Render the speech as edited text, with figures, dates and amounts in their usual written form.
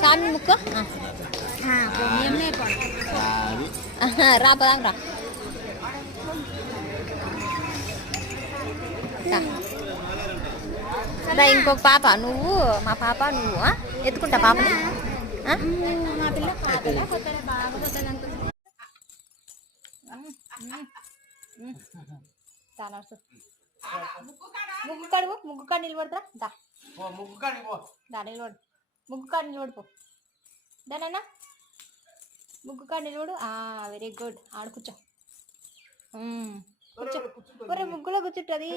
సామి ముక్కు రా పదాం రా ఇంకొక పాప నువ్వు మా పాప నువ్వు ఎత్తుకుంటా పాపని ముగ్గు కడుగు ముగ్గు కాడ నిలబడతా నిలబడు ముగ్గు కాడ నిలబడిపో దానైనా ముగ్గు కాడ నిలబడు వెరీ గుడ్ ఆడ కూర్చో కూర్చో ముగ్గులో కూర్చుంటుంది